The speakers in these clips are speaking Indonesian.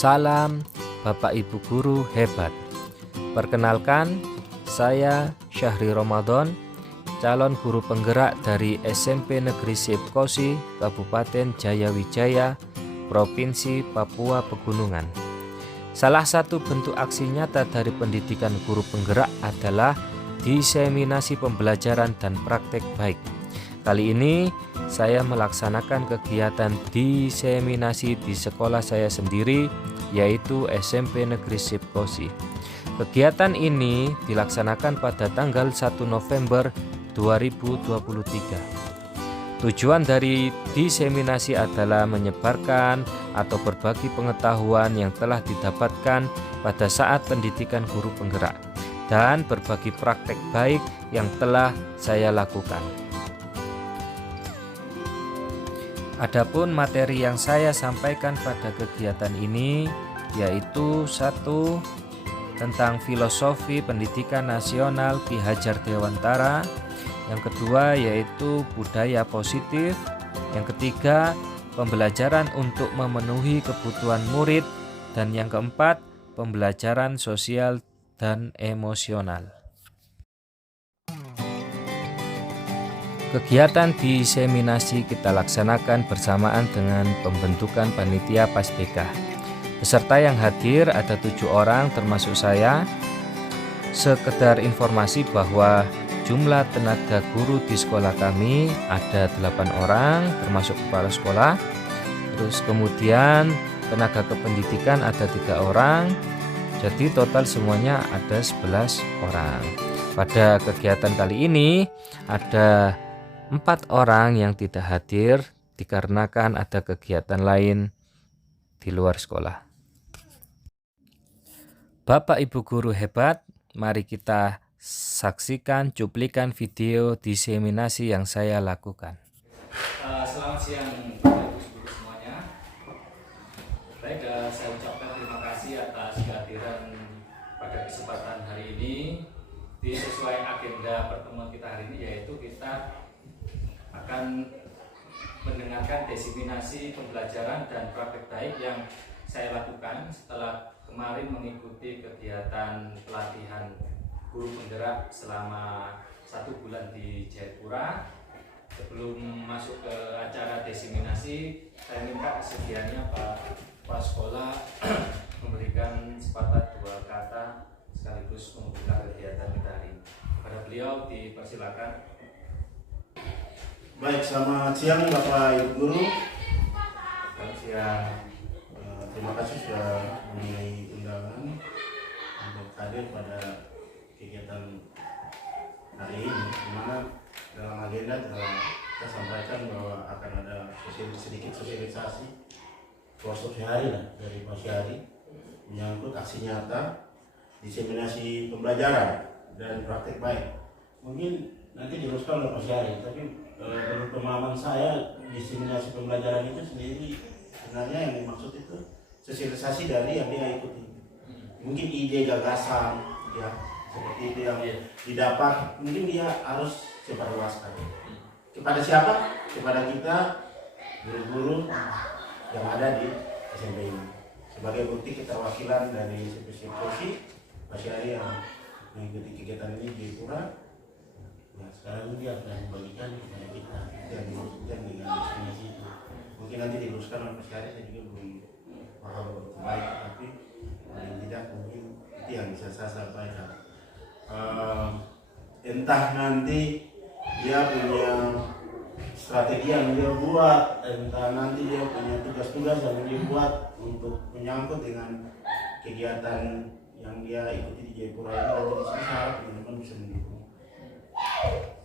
Salam Bapak Ibu Guru hebat. Perkenalkan, saya Syahri Ramadan, calon guru penggerak dari SMP Negeri Sip Kosi, Kabupaten Jayawijaya, Provinsi Papua Pegunungan. Salah satu bentuk aksi nyata dari pendidikan guru penggerak adalah diseminasi pembelajaran dan praktek baik. Kali ini saya melaksanakan kegiatan diseminasi di sekolah saya sendiri, yaitu SMP Negeri Sip Kosi. Kegiatan ini dilaksanakan pada tanggal 1 November 2023. Tujuan dari diseminasi adalah menyebarkan atau berbagi pengetahuan yang telah didapatkan pada saat pendidikan guru penggerak dan berbagi praktek baik yang telah saya lakukan. Adapun materi yang saya sampaikan pada kegiatan ini yaitu 1. Tentang filosofi pendidikan nasional Ki Hajar Dewantara. Yang kedua yaitu budaya positif. Yang ketiga, pembelajaran untuk memenuhi kebutuhan murid. Dan yang keempat, pembelajaran sosial dan emosional. Kegiatan diseminasi kita laksanakan bersamaan dengan pembentukan panitia Pasbeka. Peserta yang hadir ada 7 orang termasuk saya. Sekedar informasi bahwa jumlah tenaga guru di sekolah kami ada 8 orang termasuk kepala sekolah. Terus kemudian tenaga kependidikan ada 3 orang. Jadi total semuanya ada 11 orang. Pada kegiatan kali ini ada 4 orang yang tidak hadir dikarenakan ada kegiatan lain di luar sekolah. Bapak Ibu guru hebat, mari kita saksikan cuplikan video diseminasi yang saya lakukan. Selamat siang Bapak Ibu guru semuanya. Baik, saya ucapkan terima kasih atas kehadiran pada kesempatan hari ini. Sesuai agenda pertemuan kita hari ini, yaitu kita akan mendengarkan diseminasi pembelajaran dan praktek baik yang saya lakukan setelah kemarin mengikuti kegiatan pelatihan guru penggerak selama 1 bulan di Jayapura. Sebelum masuk ke acara diseminasi, saya minta kesediaannya Pak Kepala Sekolah memberikan sepatah 2 kata sekaligus membuka kegiatan kita hari ini. Kepada beliau dipersilakan. Baik, selamat siang Bapak Ibu Guru. Selamat siang. Terima kasih sudah memenuhi undangan untuk hadir pada kegiatan hari ini, di mana dalam agenda telah kita sampaikan bahwa akan ada sedikit sosialisasi filosofi hari dari Pak Syahri menyangkut aksi nyata diseminasi pembelajaran dan praktek baik. Mungkin nanti diuruskan oleh Pak Syahri, tapi menurut pemahaman saya diseminasi pembelajaran itu sendiri sebenarnya yang dimaksud itu sosialisasi dari yang dia ikuti. Mungkin ide gagasan ya seperti itu yang didapat, mungkin dia harus sebarluaskan. Kepada siapa? Kepada kita guru-guru yang ada di SMP ini. Sebagai bukti keterwakilan dari SMP Kosi, Pak Syahri yang mengikuti kegiatan ini di Pura. Nah, sekarang dia akan membagikan kepada kita yang dimaksudkan dengan destinasi itu. Mungkin nanti diluruskan oleh Pak Syahri, saya juga belum paham baik, tapi paling tidak mungkin itu yang bisa saya sampaikan. Entah nanti dia punya strategi yang dia buat, entah nanti dia punya tugas-tugas yang dia buat untuk menyangkut dengan kegiatan yang dia ikuti di Jayapura ini. Nanti di sini saya teman-teman bisa mendukung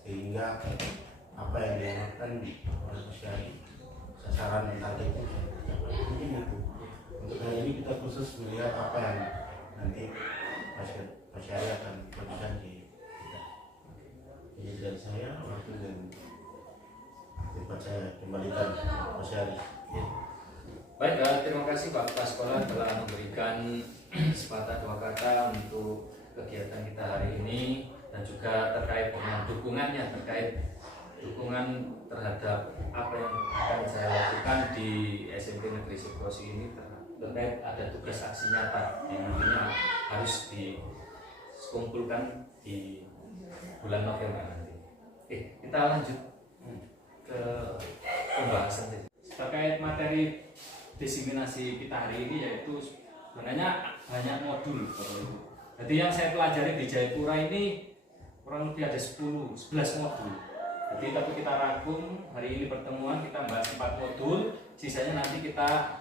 sehingga apa yang diharapkan oleh Pak Syahri, sasaran dan target itu mungkin itu. Untuk hari ini kita khusus melihat apa yang nanti Pak Syahri akan bagikan di kita. Jadi dari saya waktu dan tempat saya kembalikan Pak Syahri. Ya. Baik, terima kasih Pak Kepala Sekolah telah memberikan sepatah 2 kata untuk kegiatan kita hari ini, dan juga terkait dengan dukungannya, terkait dukungan terhadap apa yang akan saya lakukan di SMP Negeri Sip Kosi ini terkait ada tugas aksi nyata yang nantinya harus dikumpulkan di bulan November nanti. Kita lanjut ke pembahasan terkait materi diseminasi kita hari ini, yaitu sebenarnya banyak modul. Jadi yang saya pelajari di Jayapura ini kurang lebih ada 11 modul. Jadi tapi kita rangkum hari ini pertemuan kita bahas 4 modul, sisanya nanti kita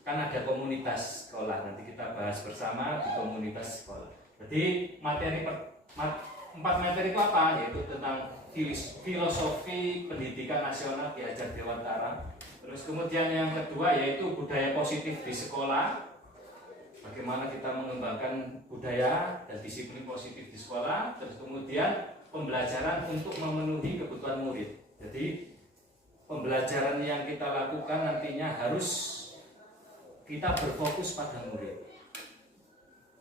kan ada komunitas sekolah, nanti kita bahas bersama di komunitas sekolah. Jadi empat materi itu apa? Yaitu tentang filosofi pendidikan nasional Ki Hajar Dewantara. Terus kemudian yang kedua yaitu budaya positif di sekolah. Bagaimana kita mengembangkan budaya dan disiplin positif di sekolah. Terus kemudian pembelajaran untuk memenuhi kebutuhan murid. Jadi pembelajaran yang kita lakukan nantinya harus kita berfokus pada murid.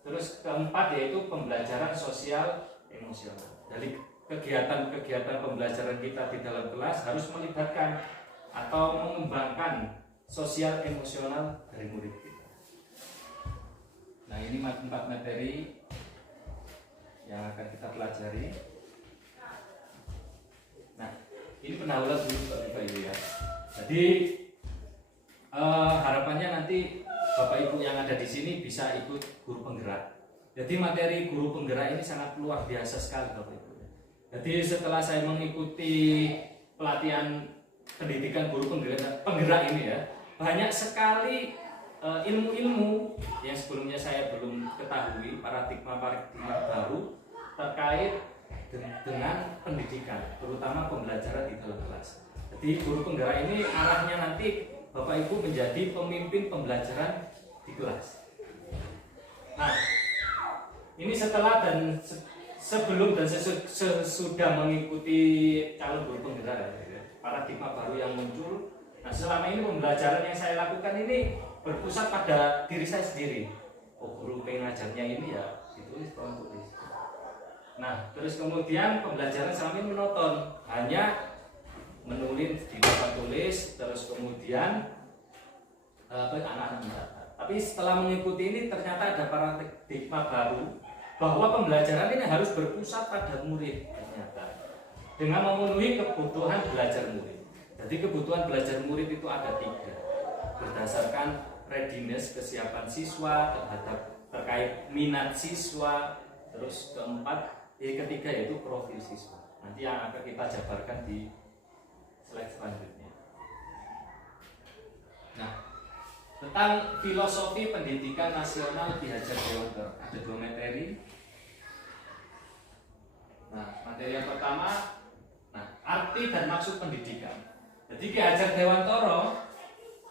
Terus keempat yaitu pembelajaran sosial emosional. Dari kegiatan-kegiatan pembelajaran kita di dalam kelas harus melibatkan atau mengembangkan sosial emosional dari murid kita. Nah, ini 4 materi yang akan kita pelajari. Nah, ini pendahuluan dulu Bapak Ibu ya. Jadi harapannya nanti Bapak Ibu yang ada di sini bisa ikut guru penggerak. Jadi materi guru penggerak ini sangat luar biasa sekali Bapak Ibu. Jadi setelah saya mengikuti pelatihan pendidikan guru penggerak ini ya, banyak sekali ilmu-ilmu yang sebelumnya saya belum ketahui, paradigma baru terkait dengan pendidikan, terutama pembelajaran di dalam kelas. Jadi guru penggerak ini arahnya nanti Bapak Ibu menjadi pemimpin pembelajaran di kelas. Nah, ini setelah dan sebelum dan sesudah mengikuti calon guru penggerak ya, paradigma baru yang muncul. Nah, selama ini pembelajaran yang saya lakukan ini berpusat pada diri saya sendiri. Oh, guru pengajarnya ini ya ditulis, tolong tulis. Nah, terus kemudian pembelajaran selama ini monoton, hanya menulis di papan tulis, terus kemudian anak-anak mencatat. Tapi setelah mengikuti ini ternyata ada paradigma baru bahwa pembelajaran ini harus berpusat pada murid ternyata, dengan memenuhi kebutuhan belajar murid. Jadi kebutuhan belajar murid itu ada 3, berdasarkan readiness, kesiapan siswa terkait minat siswa. Terus ketiga yaitu profil siswa. Nanti yang akan kita jabarkan di slide selanjutnya. Nah, tentang filosofi pendidikan nasional Ki Hajar Dewantara ada 2 materi. Nah, materi yang pertama, arti dan maksud pendidikan. Jadi Ki Hajar Dewantara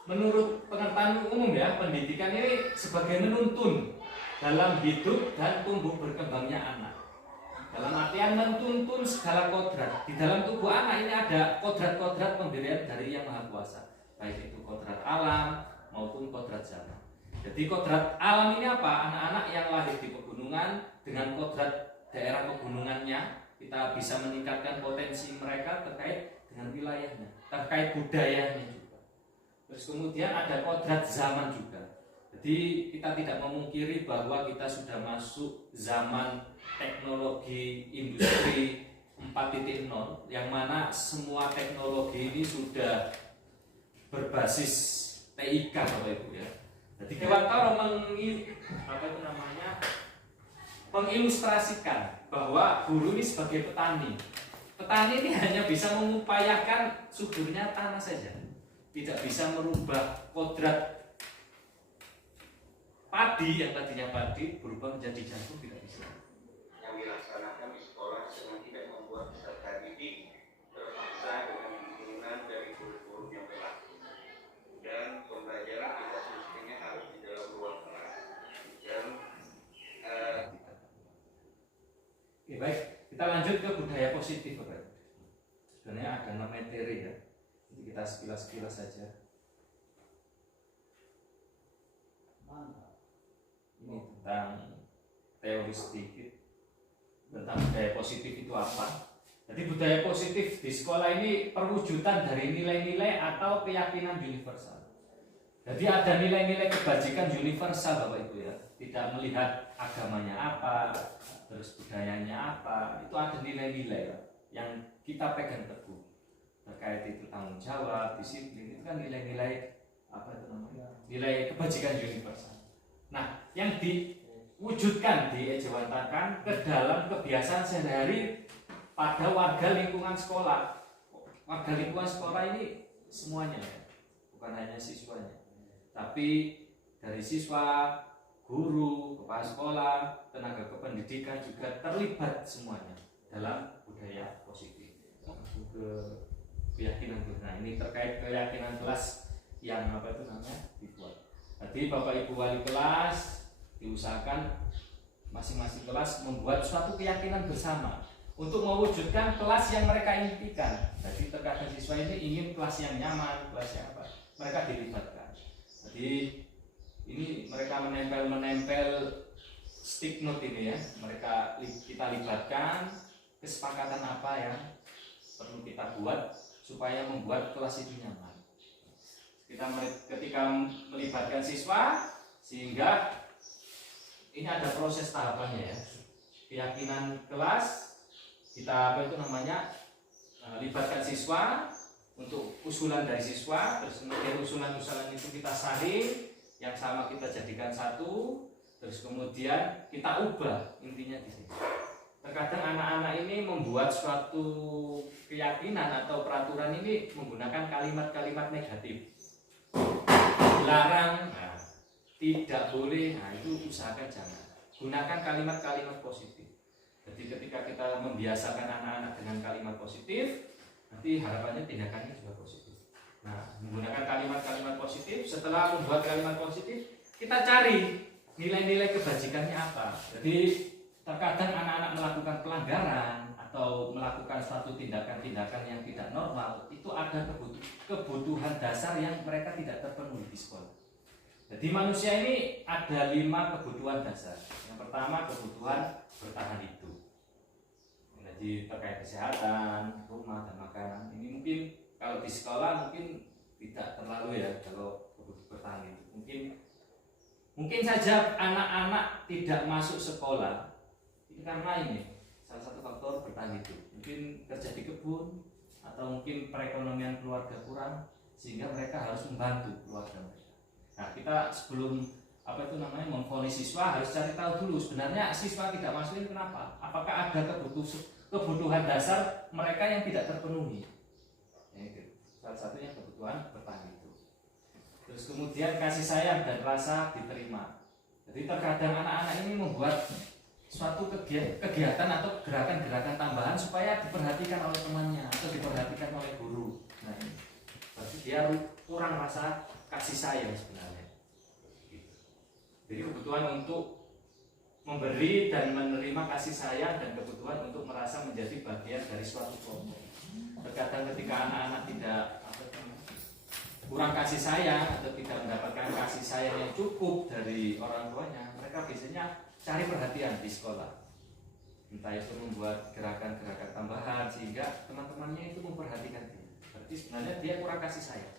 menurut pengertian umum ya, pendidikan ini sebagai menuntun dalam hidup dan tumbuh berkembangnya anak. Dalam artian menuntun segala kodrat. Di dalam tubuh anak ini ada kodrat-kodrat pemberian dari Yang Maha Kuasa, baik itu kodrat alam maupun kodrat zaman. Jadi kodrat alam ini apa? Anak-anak yang lahir di pegunungan dengan kodrat daerah pegunungannya, kita bisa meningkatkan potensi mereka terkait dengan wilayahnya, terkait budayanya juga. Terus kemudian ada kodrat zaman juga. Jadi kita tidak memungkiri bahwa kita sudah masuk zaman teknologi industri 4.0 yang mana semua teknologi ini sudah berbasis TIK Bapak Ibu ya. Jadi Dewantara mengilustrasikan bahwa guru ini sebagai petani. Petani ini hanya bisa mengupayakan suburnya tanah saja, tidak bisa merubah kodrat padi yang tadinya padi berubah menjadi jagung, tidak bisa. Yang dilaksanakan di sekolah dengan tidak membuat peserta didik terpaksa dengan bimbingan dari guru-guru yang berlaku, dan pembelajaran kita semestinya harus di dalam ruang kelas. Dan Oke, baik, kita lanjut ke budaya positif Bapak. Sebenarnya ada 6 materi ya, jadi kita sekilas-sekilas saja. Ini tentang teori sedikit tentang budaya positif itu apa. Jadi budaya positif di sekolah ini perwujudan dari nilai-nilai atau keyakinan universal. Jadi ada nilai-nilai kebajikan universal Bapak Ibu ya. Tidak melihat agamanya apa, terus budayanya apa, itu ada nilai-nilai ya, yang kita pegang teguh. Terkait itu tanggung jawab, disiplin, itu kan nilai-nilai apa itu namanya? Nilai kebajikan universal. Nah, yang diwujudkan, diejawantahkan ke dalam kebiasaan sehari-hari pada warga lingkungan sekolah. Warga lingkungan sekolah ini semuanya ya, bukan hanya siswanya. Tapi dari siswa, guru, kepala sekolah, tenaga kependidikan juga terlibat semuanya dalam budaya positif. Masuk ke keyakinan. Nah, ini terkait keyakinan kelas yang apa itu namanya dibuat. Jadi Bapak Ibu wali kelas diusahakan masing-masing kelas membuat suatu keyakinan bersama untuk mewujudkan kelas yang mereka impikan. Jadi terkadang siswa ini ingin kelas yang nyaman, kelas yang apa? Mereka dilibatkan. Jadi ini mereka menempel stick note ini ya. Kita libatkan kesepakatan apa yang perlu kita buat supaya membuat kelas itu nyaman. Ketika melibatkan siswa sehingga ini ada proses tahapannya ya. Keyakinan kelas kita apa itu namanya libatkan siswa untuk usulan dari siswa, terus kemudian usulan-usulan itu kita saring, yang sama kita jadikan satu, terus kemudian kita ubah, intinya di sini. Terkadang anak-anak ini membuat suatu keyakinan atau peraturan ini menggunakan kalimat-kalimat negatif. Dilarang, nah, tidak boleh, nah itu usahakan jangan. Gunakan kalimat-kalimat positif. Jadi ketika kita membiasakan anak-anak dengan kalimat positif, nanti harapannya tindakannya juga positif. Nah, menggunakan kalimat-kalimat positif, setelah membuat kalimat positif, kita cari nilai-nilai kebajikannya apa. Jadi terkadang anak-anak melakukan pelanggaran atau melakukan suatu tindakan-tindakan yang tidak normal, itu ada kebutuhan dasar yang mereka tidak terpenuhi di sekolah. Jadi manusia ini ada 5 kebutuhan dasar. Yang pertama kebutuhan bertahan hidup. Jadi terkait kesehatan, rumah dan makanan. Ini mungkin kalau di sekolah mungkin tidak terlalu ya kalau bertahan hidup. Mungkin saja anak-anak tidak masuk sekolah itu karena ini salah satu faktor bertahan hidup. Mungkin kerja di kebun atau mungkin perekonomian keluarga kurang sehingga mereka harus membantu keluarga mereka. Nah, kita sebelum memvonis siswa harus cari tahu dulu sebenarnya siswa tidak masuk ini kenapa? Apakah ada kebutuhan dasar mereka yang tidak terpenuhi? Ya, itu. Salah satunya kebutuhan bertahan hidup. Terus kemudian kasih sayang dan rasa diterima. Jadi terkadang anak-anak ini membuat suatu kegiatan atau gerakan-gerakan tambahan supaya diperhatikan oleh temannya atau diperhatikan oleh guru. Nah, ini berarti dia kurang rasa kasih sayang sebenarnya. Jadi kebutuhan untuk memberi dan menerima kasih sayang dan kebutuhan untuk merasa menjadi bagian dari suatu kelompok. Terkadang ketika anak-anak tidak kurang kasih sayang atau tidak mendapatkan kasih sayang yang cukup dari orang tuanya, mereka biasanya cari perhatian di sekolah. Entah itu membuat gerakan-gerakan tambahan sehingga teman-temannya itu memperhatikan dia. Berarti sebenarnya dia kurang kasih sayang.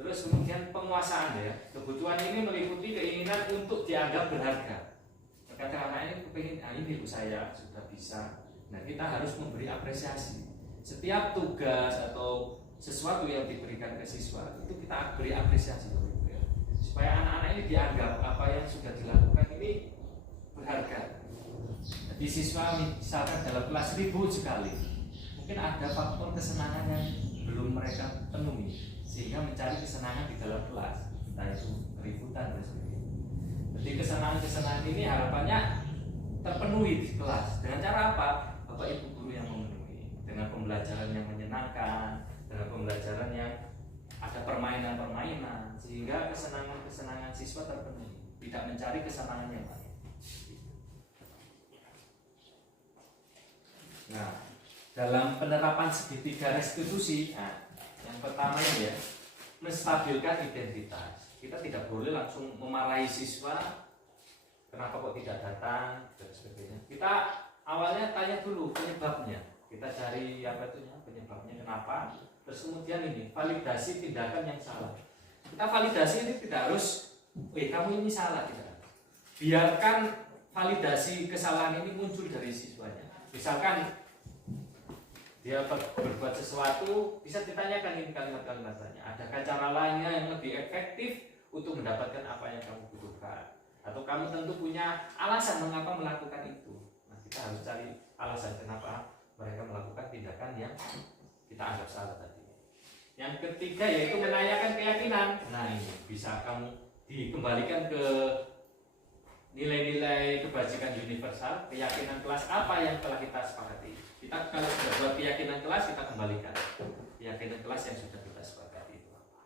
Terus kemudian penguasaan ya. Kebutuhan ini meliputi keinginan untuk dianggap berharga. Terkadang anak ini kepingin, ini bu saya sudah bisa. Nah kita harus memberi apresiasi. Setiap tugas atau sesuatu yang diberikan ke siswa itu kita beri apresiasi ya. Supaya anak-anak ini dianggap apa yang sudah dilakukan ini berharga. Jadi siswa misalkan dalam kelas ribut sekali, mungkin ada faktor kesenangan yang belum mereka penuhi sehingga mencari kesenangan di dalam kelas, entah itu keributan dan sebagainya. Jadi kesenangan-kesenangan ini harapannya terpenuhi di kelas. Dengan cara apa? Bapak Ibu guru yang memenuhi dengan pembelajaran yang menyenangkan, dengan pembelajaran yang ada permainan-permainan sehingga kesenangan-kesenangan siswa terpenuhi, tidak mencari kesenangan yang lain. Nah, dalam penerapan segitiga restitusi, yang pertama ini ya, menstabilkan identitas. Kita tidak boleh langsung memarahi siswa kenapa kok tidak datang dan sebagainya. Kita awalnya tanya dulu penyebabnya. Kita cari penyebabnya kenapa. Terus kemudian ini validasi tindakan yang salah. Kita validasi ini tidak harus, kamu ini salah, tidak. Biarkan validasi kesalahan ini muncul dari siswanya. Misalkan dia berbuat sesuatu, bisa ditanyakan ini kalimat-kalimat tanya. Adakah cara lainnya yang lebih efektif untuk mendapatkan apa yang kamu butuhkan? Atau kamu tentu punya alasan mengapa melakukan itu. Nah, kita harus cari alasan kenapa mereka melakukan tindakan yang kita anggap salah tadi. Yang ketiga yaitu menanyakan keyakinan. Nah, ini bisa kamu dikembalikan ke nilai-nilai kebajikan universal, keyakinan kelas apa yang telah kita sepakati. Kita kalau sudah buat keyakinan kelas, kita kembalikan keyakinan kelas yang sudah kita sepakati itu apa.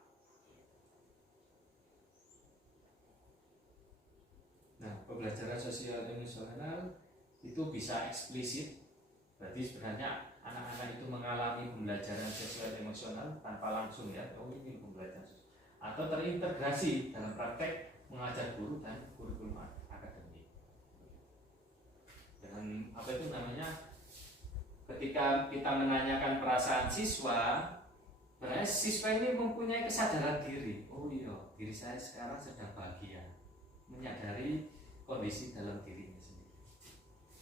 Nah, pembelajaran sosial emosional itu bisa eksplisit. Berarti sebenarnya anak-anak itu mengalami pembelajaran sosial emosional tanpa langsung ya, oh ini pembelajaran sosial. Atau terintegrasi dalam praktek mengajar guru dan kurikulum akademik. Dan apa itu namanya? Ketika kita menanyakan perasaan siswa, sebenarnya siswa ini mempunyai kesadaran diri. Oh iya, diri saya sekarang sedang bahagia, menyadari kondisi dalam dirinya sendiri.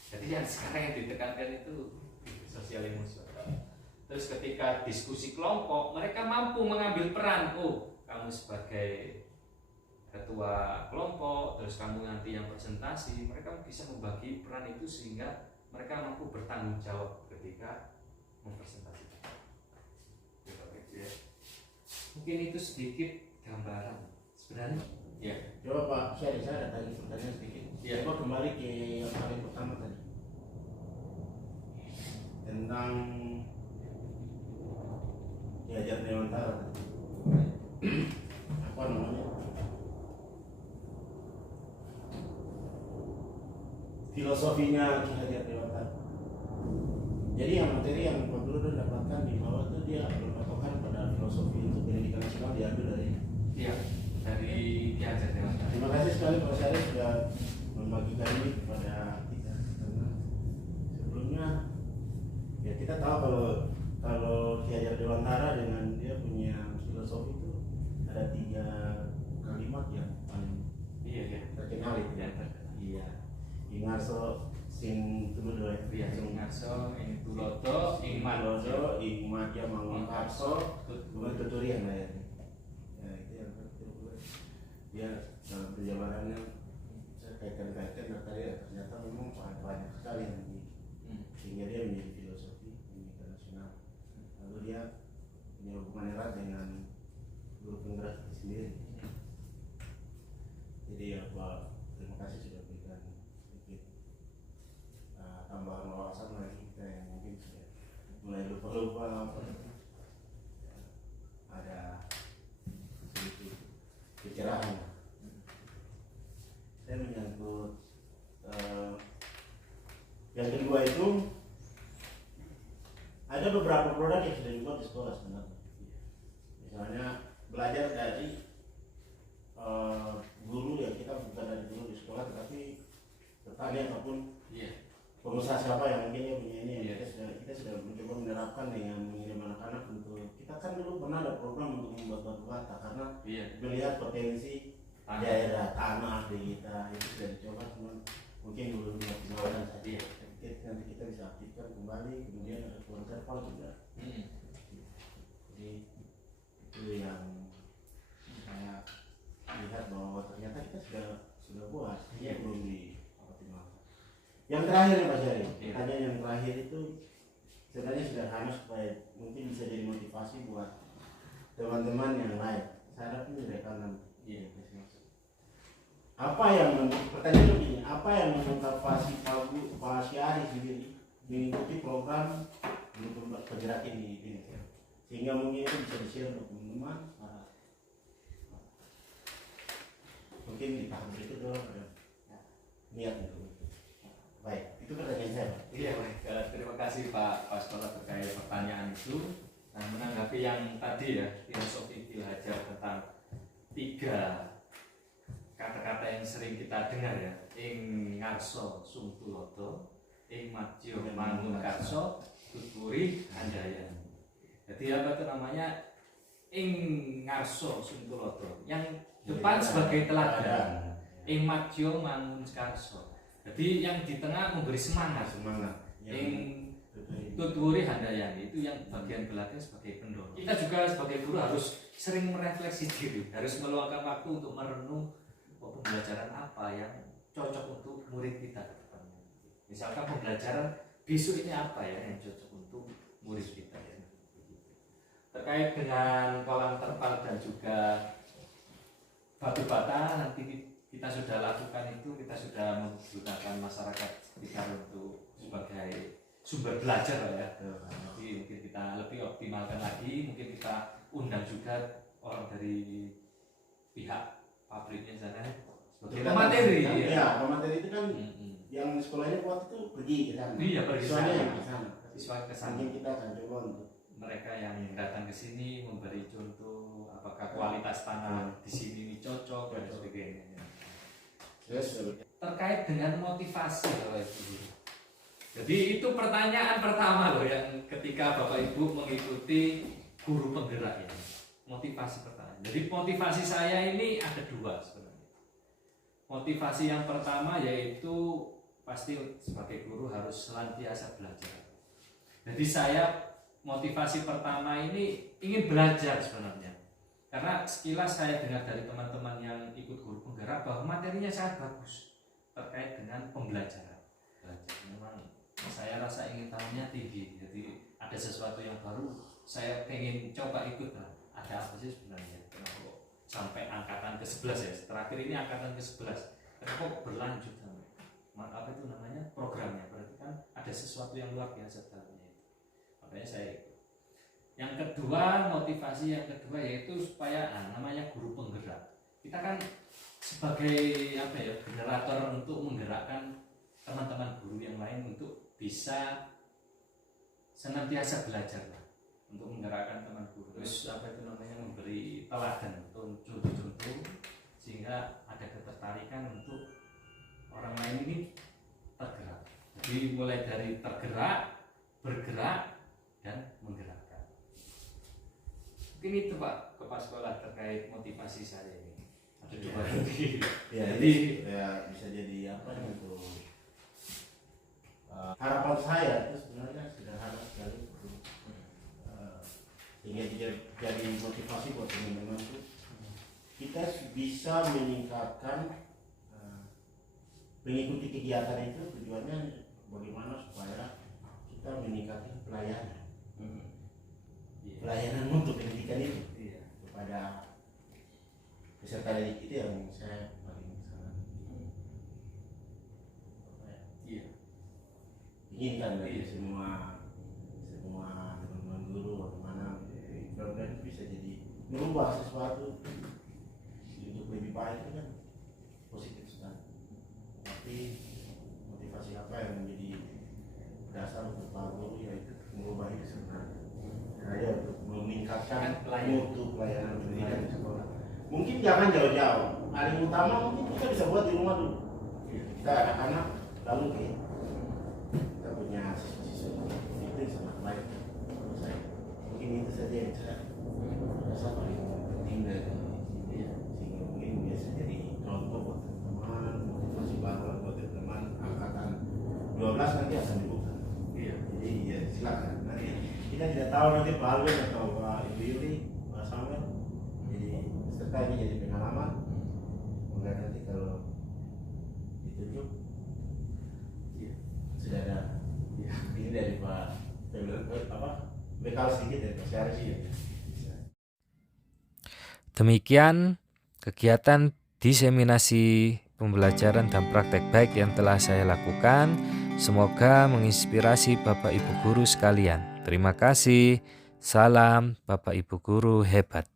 Jadi yang sekarang yang ditekankan itu sosial emosional. Terus ketika diskusi kelompok, mereka mampu mengambil peran. Oh, kamu sebagai ketua kelompok, terus kamu nanti yang presentasi, mereka bisa membagi peran itu sehingga mereka mampu bertanggung jawab ketika mempresentasikan. Ya. Mungkin itu sedikit gambaran sebenarnya. Ya. Coba Pak, saya ada tadi pertanyaan sedikit. Ya. Coba kembali ke yang paling pertama tadi tentang diajar Dewantara tadi. Apa namanya? Filosofinya Ki Hajar Dewantara. Jadi yang materi yang Pak Guru dapatkan di bawah itu dia berpatokan pada filosofi untuk pendidikan nasional diambil dari Ki Hajar Dewantara. Terima kasih sekali Pak Syarif sudah membagikan ini kepada kita. Karena sebelumnya ya kita tahu kalau Ki Hajar Dewantara dengan dia punya filosofi itu ada 3 kalimat yang paling terkenal itu. Iya. Ingarso sing tulodo ya. Ingarso ing tulodo ing Tulodo ing madya mangkarso kemudian tuturian lah ya. Ya itu yang kedua. Dia dalam perjalanannya saya kaitkan tadi ya, ternyata memang banyak sekali yang sehingga dia menjadi filosofi pendidikan nasional. Lalu dia punya hubungan erat dengan guru penggerak itu sendiri. Jadi ya Pak, terima kasih sudah berikan sedikit tambahan wawasan lagi kita yang mungkin sudah mulai lupa-lupa ada sedikit kecerahan. Saya menyangkut yang kedua itu ada beberapa produk yang sudah dibuat di sekolah sebenarnya. Misalnya belajar dari guru yang kita bukan dari guru di sekolah tetapi petani ataupun pengusaha siapa yang mungkin dia punya ini kita sudah mencoba menerapkan dengan mengirim anak-anak untuk kita kan dulu pernah ada program untuk membuat batu bata karena melihat potensi daerah tanah di kita itu sudah dicoba cuman mungkin belum dioptimalkan saja. Nanti kita bisa aktifkan kembali kemudian ada terpal juga. Jadi itu yang saya lihat bahwa ternyata kita sudah buat belum dioptimalkan. Yang terakhir ya Pak Syarif, pertanyaan yang terakhir itu sebenarnya sederhana supaya mungkin bisa jadi motivasi buat teman-teman yang lain. Saya harap ini rekaman. Apa yang pertanyaan begini, apa yang memotivasi Pak Syarif sendiri mengikuti program bergerak ini sehingga mungkin itu bisa di-share untuk teman-teman. Mungkin di tahap berikut dulu ada niat untuk baik, itu pertanyaan saya. Iya baik, terima kasih Pak Sekolah terkait pertanyaan itu. Nah, menanggapi yang tadi ya, filosofi Ki Hajar tentang 3 kata-kata yang sering kita dengar ya, ing ngarso sung tulodo, ing madya mangun karso tuturi handayan. Jadi apa itu namanya, ing ngarso suntulodo, yang depan sebagai teladan, ing madya mangun karso. Jadi yang di tengah memberi semangat, ing tuturi handayani, itu yang bagian belakang sebagai pendorong. Kita juga sebagai guru harus sering merefleksi diri, harus meluangkan waktu untuk merenung pembelajaran apa yang cocok untuk murid kita ke depannya. Misalkan pembelajaran besok ini apa ya yang cocok untuk murid kita ya. Terkait dengan kolam terpal dan juga batu bata, nanti kita sudah lakukan itu, kita sudah menggunakan masyarakat sekitar untuk sebagai sumber belajar ya. Jadi mungkin kita lebih optimalkan lagi, mungkin kita undang juga orang dari pihak pabriknya sana sebagai pemateri. Ya, pemateri itu kan yang sekolahnya waktu itu pergi ke sana. Iya, pergi ke sana. Siswa ke sana. Mungkin kita akan coba untuk mereka yang datang ke sini memberi contoh apakah kualitas tanah di sini ini cocok dan sebagainya. Terkait dengan motivasi Bapak Ibu. Jadi itu pertanyaan pertama loh yang ketika Bapak Ibu mengikuti guru penggerak ya. Motivasi pertama. Jadi motivasi saya ini ada dua sebenarnya. Motivasi yang pertama yaitu pasti sebagai guru harus senantiasa belajar. Jadi saya motivasi pertama ini ingin belajar sebenarnya. Karena sekilas saya dengar dari teman-teman yang ikut guru penggerak bahwa materinya sangat bagus terkait dengan pembelajaran. Memang saya rasa ingin tahunya tinggi. Jadi ada sesuatu yang baru saya pengen coba ikut. Ada apa sih sebenarnya? Kenapa sampai angkatan ke-11 ya? Terakhir ini angkatan ke-11. Kenapa berlanjut sampai? Apa itu namanya? Programnya. Berarti kan ada sesuatu yang luar biasa dalamnya itu. Makanya saya ikut. Yang kedua, motivasi yang kedua yaitu supaya namanya guru penggerak. Kita kan sebagai apa ya, generator untuk menggerakkan teman-teman guru yang lain untuk bisa senantiasa belajar lah, untuk menggerakkan teman guru. Terus apa itu namanya, memberi teladan, contoh-contoh sehingga ada ketertarikan untuk orang lain ini tergerak. Jadi mulai dari tergerak, bergerak dan menggerakkan. Mungkin itu Pak Kepala Sekolah terkait motivasi saya ini. Ada dua lagi. Ya, jadi ya bisa jadi apa itu? Harapan saya itu sebenarnya sederhana sekali. Sehingga jadi motivasi buat teman-teman itu, kita bisa meningkatkan mengikuti kegiatan itu. Tujuannya bagaimana supaya kita meningkatkan pelayanan. Pelayanan untuk pendidikan itu kepada peserta didik itu yang saya paling sangat inginkan dari semua teman-teman guru bagaimana program bisa jadi merubah sesuatu untuk lebih baik. Itu kan positif sekali. Tapi motivasi apa yang menjadi dasar untuk para guru yaitu merubah itu sebenarnya. Saya untuk meningkatkan mutu pelayanan pendidikan di sekolah. Mungkin jangan jauh-jauh. Paling utama mungkin kita bisa buat di rumah dulu. Kita anak-anak lalu kita punya siswa-siswa itu yang sangat baik menurut saya. Mungkin itu saja yang saya rasa paling penting dari sehingga mungkin bisa jadi contoh buat teman-teman, motivasi baru buat teman-teman angkatan 12 nanti akan dibuka. Jadi ya silakan. Nanti kita tidak tahu nanti Pak Alvin atau Pak Ibu Yuli, Pak Samuel, jadi serta ini jadi pengalaman. Mungkin nanti kalau ditunjuk, sudah ada ini dari Pak bekal sedikit dari Pak Syarif. Demikian kegiatan diseminasi pembelajaran dan praktek baik yang telah saya lakukan. Semoga menginspirasi Bapak Ibu guru sekalian. Terima kasih. Salam Bapak Ibu guru hebat.